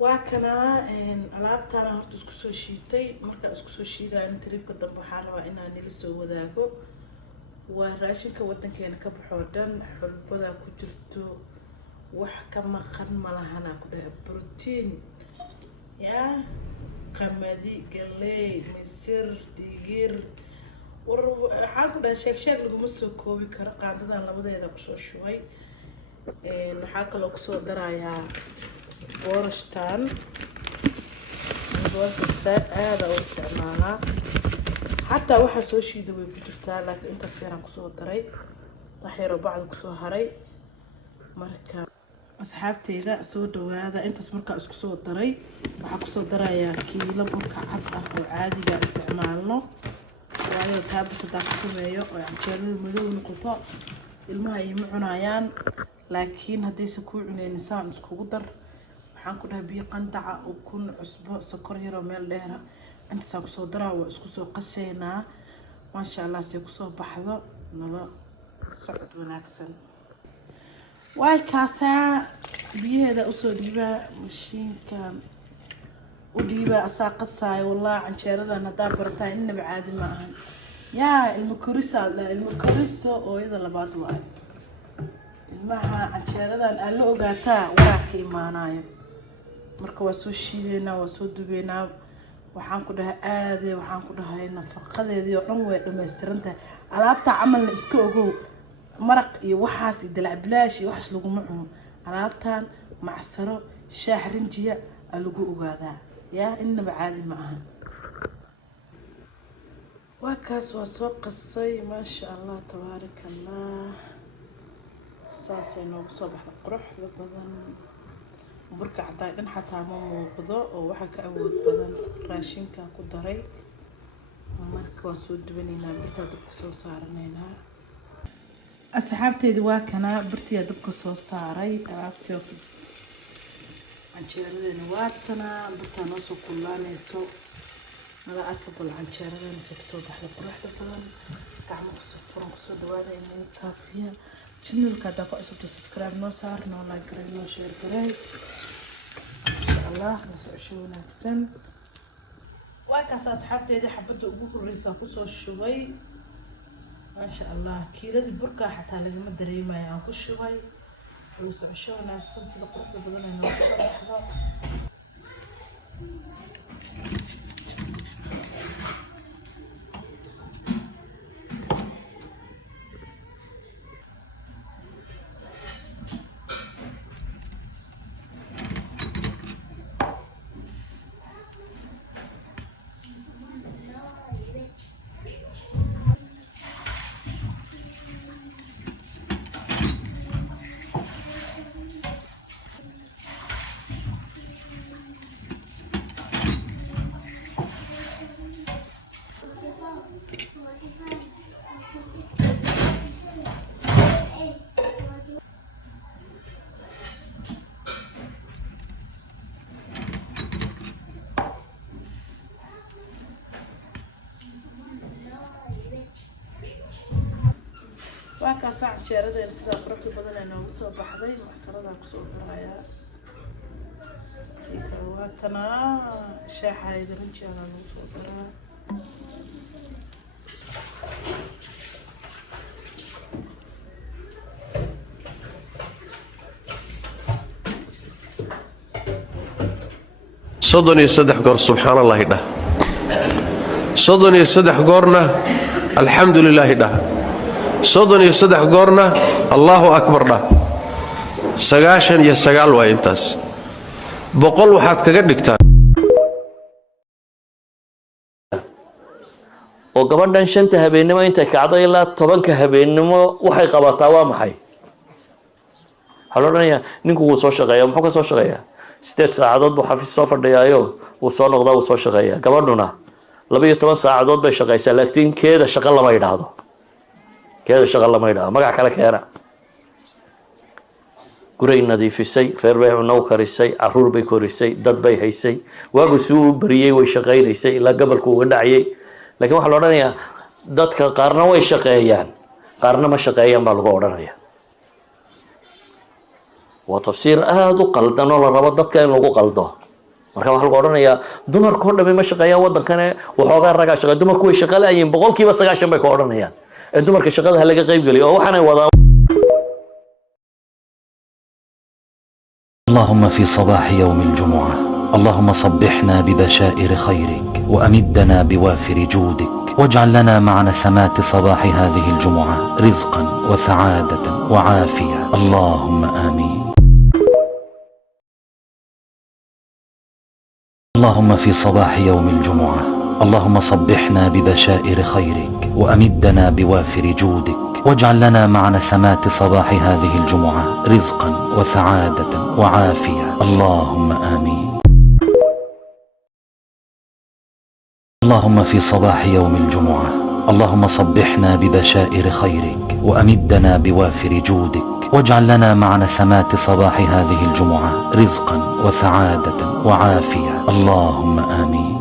وكنا alaabtana horta isku soo shiitay marka isku soo shiidaan tripka dambe waxaan rabaa inaan nila soo wadaago waa raashinka wadankeena ka baxo dhan xulbada ku jirto wax ka maqan malahana ku dhahay protein ya qamadi galey misir digir waxaan ku dhahay sheeg laguma soo koobi karo qaandadan labadeeda ku soo shubay waxaa kaloo ku soo darayaa boorashtan هذا هو استعمالها حتى واحد سو شي دوي بجرتها لكن انت سيران كسو دري طحيرو بعد كسو هري marka asxaabteyda soo dhawaada intaas marka isku soo daray waxa ku soo daraya kiilo burka cad ah oo caadiga isticmaalno waayo taabis daa ku sameeyo oo canjeerada madow noqoto ilmaha ay ma cunayaan laakiin hadii si ku cuneenisaan isku dar waxaan ku dhahay biyo qandaca oo kun cusbo sokor yar oo meel dheer inta soo soo daraa waa isku soo qaseynaa ma sha Allah si ku soo baxdo nala socod wanaagsan way kaasa biyaheeda u soo dhiiba mashiinkan u dhiiba asaa qasaay wallahi canjeeradan hadaa barataan inaba caadi ma ahan yaa ilmo koriso oo iyada labaad waa ilmaha canjeeradan aan la ogaataa waraa ka imaanayo marka waa soo shiideena waa soo dubeena waxaan ku dhahay waxaan ku dhahay nafaqadeedii oo dhan way dhameystirantahay alaabta camalna iska ogow maraq iyo waxaas dalac bilaash iyo waxaas lagu cuno alaabtan macsaro shaah rinjiya lagu ogaadaa yaa inaba caadi ma aha waa kaas waa soo qasay ma sha Allah tabaarakallah saasay noogu soo baxda quruxda badan burka caday dhan xataa ma muuqdo oo waxa ka awood badan raashinka ku daray marka waa soo dubaneynaa birta dabka soo saaraneynaa asxaabteedu waa kana birtiya dabka soo saaray alaabtii canjeeradeena waa tana birta noo soo kulaanayso nala arka bal canjeeradeena soo baxda quruxda badan gacmo ku soo furan ku soo dhawaada inay saafiya channelka da ku cusub subscribe noo saar noo like garay noo share garay insha Allah la soo wanaagsan waa kaas asxaabteeda xabada ugu horeysa ku soo shubay ما شاء الله كيلادي بركة حتى لما دري ما يأكل شوي وسعشونا السلسلة قرب بدنا نوصل لحظة وكا ساعة canjeeradeena sida quruxda badan ay noogu soo baxday masarada ku soo daraaya tika waatana shaaxayda rinjiga lagu soo daraa صدني صدح قر سبحان الله ده صدني صدح قرنا الحمد لله ده صدني صدح قرنا الله أكبر ده سجاشن يسجال وينتس بقول واحد كجدكتان وقبلنا شنت هبينما أنت كعضي لا طبعا كهبينما وحي قبطا ومحي حلونا يا نكو وصوش غيا محوك صوش غيا ستة ساعات بحفي السفر ديايو وصون غدا وصوش غيا قبلنا لبي 8 ساعات بشقيسة لكن كذا شغل ما يدهض كذا شغل ما يدهض ما قاعد كذا gurey nadiifisay reer bay cunno karisay caruur bay korisay dad bay haysay waagu suu bariyay way shaqeynaysay ila gabalku uga dhacayay laakiin waxa la oranayaa dadka qaarna way shaqeeyaan qaarna ma shaqeeyaan baa lagu oranayaa waa tafsiir aad u qaldan oo la rabo dadka in lagu qaldo marka waxa lagu oranayaa dumarku dhamay ma shaqeeyaan wadankana waxoogaa raga shaqo dumarku way shaqo la'ayeen 90% bay ka oranayaan ee dumarka shaqada laga qayb galiyo oo waxaan wadaa اللهم في صباح يوم الجمعة اللهم صبحنا ببشائر خيرك وأمدنا بوافر جودك واجعل لنا مع نسمات صباح هذه الجمعة رزقا وسعادة وعافية اللهم آمين اللهم في صباح يوم الجمعة اللهم صبحنا ببشائر خيرك وأمدنا بوافر جودك واجعل لنا مع نسمات صباح هذه الجمعة رزقا وسعادة وعافية اللهم آمين اللهم في صباح يوم الجمعة اللهم صبحنا ببشائر خيرك وأمدنا بوافر جودك واجعل لنا مع نسمات صباح هذه الجمعة رزقا وسعادة وعافية اللهم آمين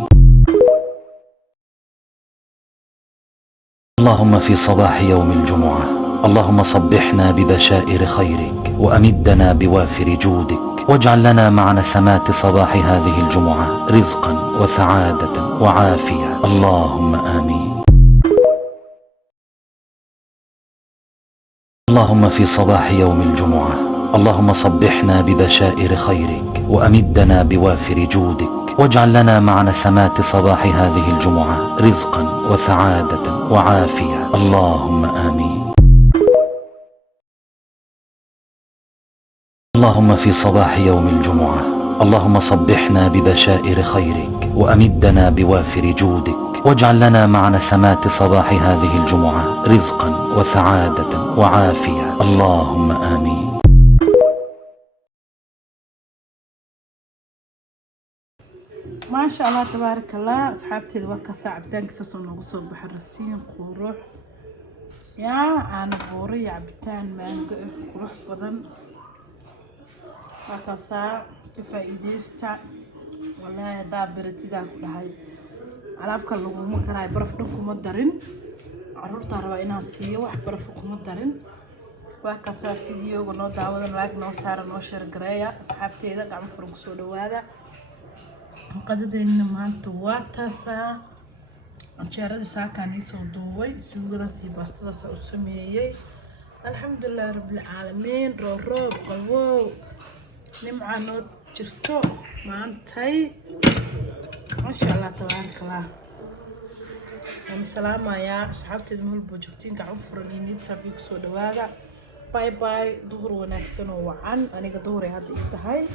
اللهم في صباح يوم الجمعة اللهم صبحنا ببشائر خيرك وأمدنا بوافر جودك واجعل لنا مع نسمات صباح هذه الجمعة رزقا وسعادة وعافية اللهم آمين اللهم في صباح يوم الجمعة اللهم صبحنا ببشائر خيرك وأمدنا بوافر جودك واجعل لنا مع نسمات صباح هذه الجمعة رزقا وسعادة وعافية اللهم آمين اللهم في صباح يوم الجمعة اللهم صبحنا ببشائر خيرك وأمدنا بوافر جودك واجعل لنا مع نسمات صباح هذه الجمعة رزقا وسعادة وعافية اللهم آمين ما شاء الله تبارك الله أصحابتي ذوقك ساعة بدانك ساسون وصوب بحر السين قروح يا أنا بوري عبتان مانجا قروح بدن وكسا كفايديستا والله دابرتي دا كلهاي alaabka laguma karaay baraf dhan kuma darin caruurta raba inaan siiyo wax baraf kuma darin waa kasaa fiidiyooga noo daawada like noo saara noo share gareeya asxaabteeda gacmo furan kusoo dhawaada qadadeena maanta waa taasaa anjeerada saakaan isoo duubay suugadaas iyo baastadaas u sameeyay alxamdulilah rabbil caalamiin roob qabow nimca noo jirto maantay ما شاء الله تبارك الله والسلام يا صحابتي المول بوجوتين كعفر ليني تشافيك سو دواغا باي باي ظهر وناكسن وعن انا ظهري هذه انتهي